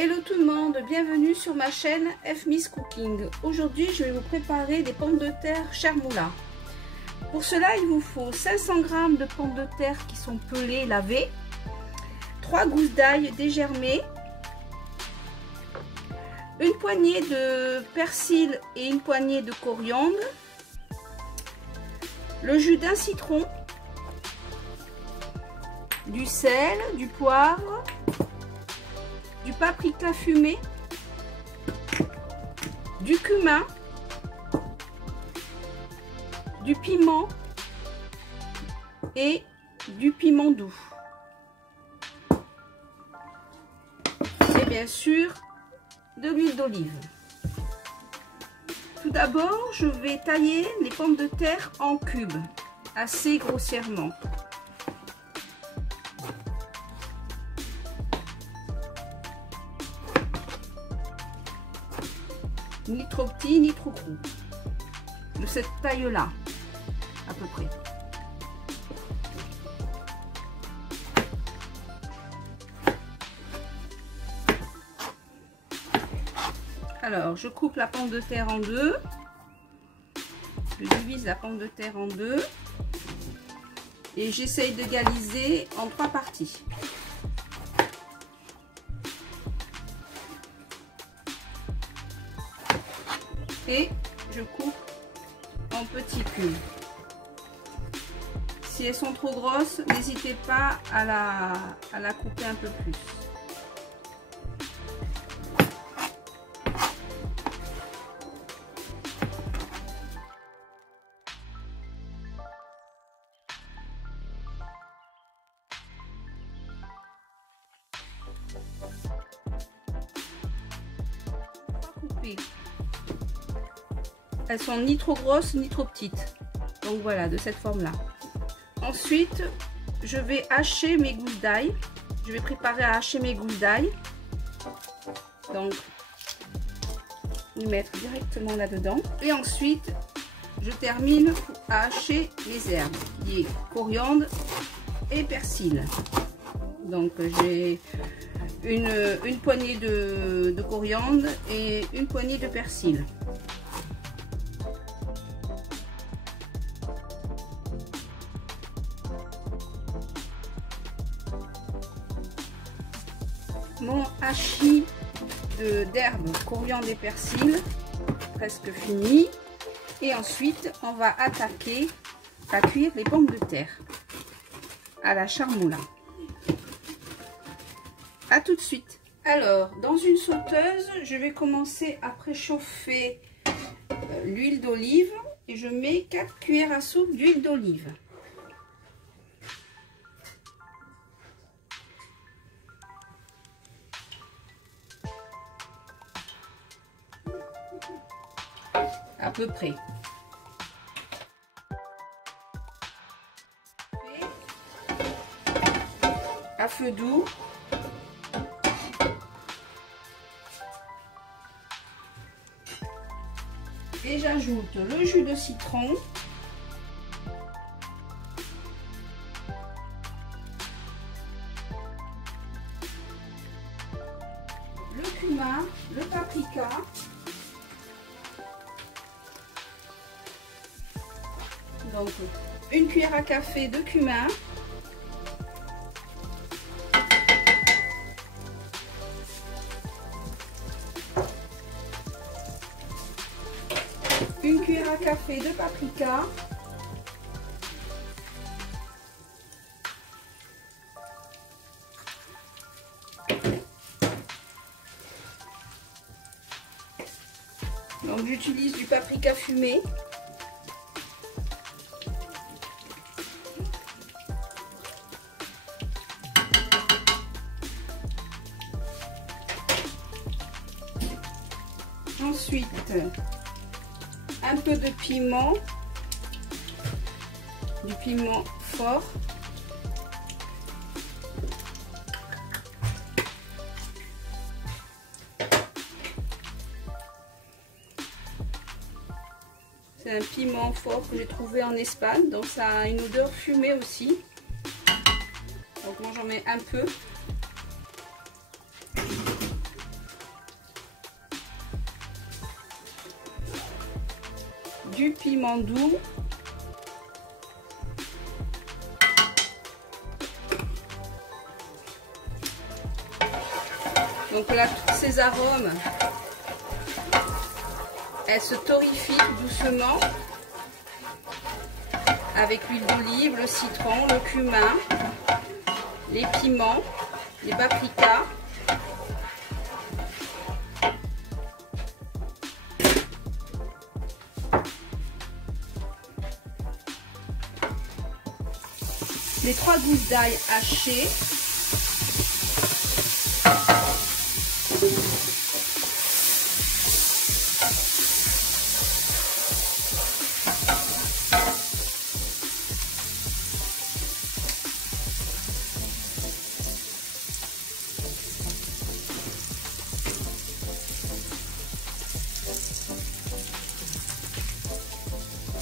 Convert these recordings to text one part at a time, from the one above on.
Hello tout le monde, bienvenue sur ma chaîne F-Miss Cooking. Aujourd'hui, je vais vous préparer des pommes de terre charmoula. Pour cela, il vous faut 500 g de pommes de terre qui sont pelées, lavées, 3 gousses d'ail dégermées, une poignée de persil et une poignée de coriandre, le jus d'un citron, du sel, du poivre, du paprika fumé, du cumin, du piment et du piment doux. Et bien sûr, de l'huile d'olive. Tout d'abord, je vais tailler les pommes de terre en cubes, assez grossièrement. Ni trop petit, ni trop gros. De cette taille-là, à peu près. Alors, je coupe la pomme de terre en deux. Je divise la pomme de terre en deux. Et j'essaye de égaliser en 3 parties. Et je coupe en petits cubes. Si elles sont trop grosses, n'hésitez pas à la couper un peu plus. Couper. Elles sont ni trop grosses ni trop petites. Donc voilà, de cette forme là. Ensuite, je vais hacher mes gousses d'ail. Je vais préparer à hacher mes gousses d'ail. Donc, les mettre directement là dedans. Et ensuite, je termine à hacher les herbes, les coriandre et persil. Donc j'ai une poignée de coriandre et une poignée de persil. Mon hachis d'herbes, coriandre et persil, presque fini. Et ensuite, on va attaquer à cuire les pommes de terre à la charmoula. A tout de suite. Alors, dans une sauteuse, je vais commencer à préchauffer l'huile d'olive et je mets 4 cuillères à soupe d'huile d'olive. À peu près. À feu doux. Et j'ajoute le jus de citron. Le cumin, le paprika. Donc, une cuillère à café de cumin. Une cuillère à café de paprika. Donc, j'utilise du paprika fumé. Ensuite, un peu de piment, du piment fort. C'est un piment fort que j'ai trouvé en Espagne, donc ça a une odeur fumée aussi. Donc moi j'en mets un peu. du piment doux. Donc là, tous ces arômes, elles se torréfient doucement avec l'huile d'olive, le citron, le cumin, les piments, les paprikas. Les 3 gousses d'ail hachées.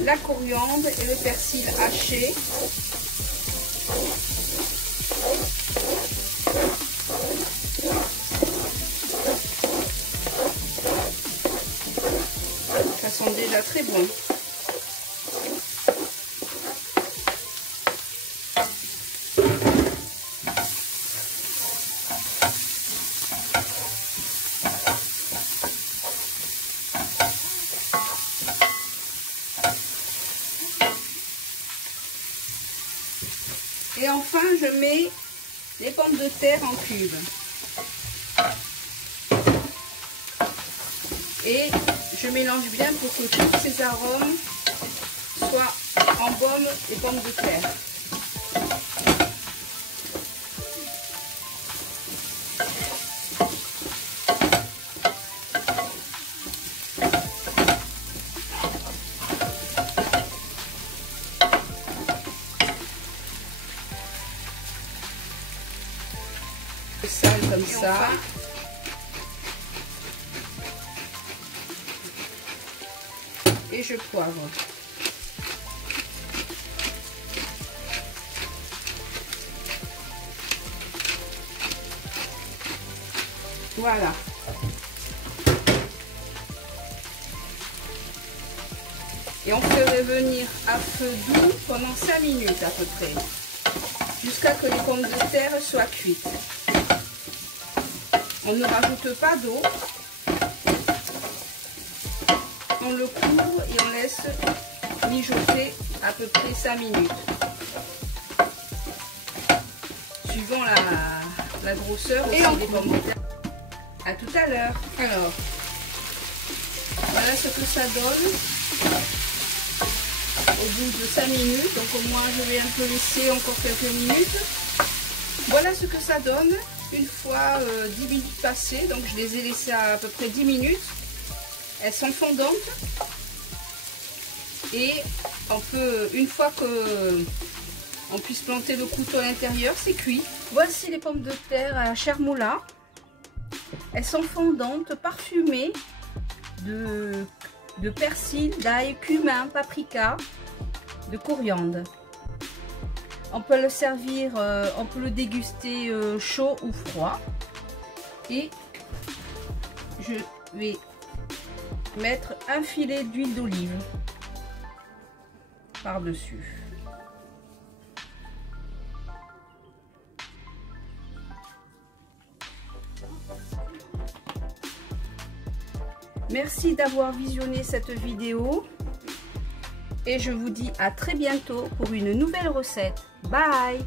La coriandre et le persil haché. Ça sent déjà très bon. Et enfin, je mets les pommes de terre en cubes. Et je mélange bien pour que tous ces arômes soient embaument les pommes de terre. Sale comme ça. Et je poivre. Voilà. Et on fait revenir à feu doux pendant 5 minutes à peu près, jusqu'à ce que les pommes de terre soient cuites. On ne rajoute pas d'eau. On le couvre et on laisse mijoter à peu près 5 minutes. Suivant la grosseur aussi des pommes de terre. A tout à l'heure. Alors, voilà ce que ça donne au bout de 5 minutes. Donc au moins je vais un peu laisser encore quelques minutes. Voilà ce que ça donne une fois 10 minutes passées. Donc je les ai laissées à peu près 10 minutes. Elles sont fondantes. Et on peut, une fois que on puisse planter le couteau à l'intérieur, c'est cuit. Voici les pommes de terre à la chermoula. Elles sont fondantes, parfumées de persil, d'ail, cumin, paprika, de coriandre. On peut le servir, on peut le déguster chaud ou froid. Et je vais mettre un filet d'huile d'olive par-dessus. Merci d'avoir visionné cette vidéo et je vous dis à très bientôt pour une nouvelle recette. Bye!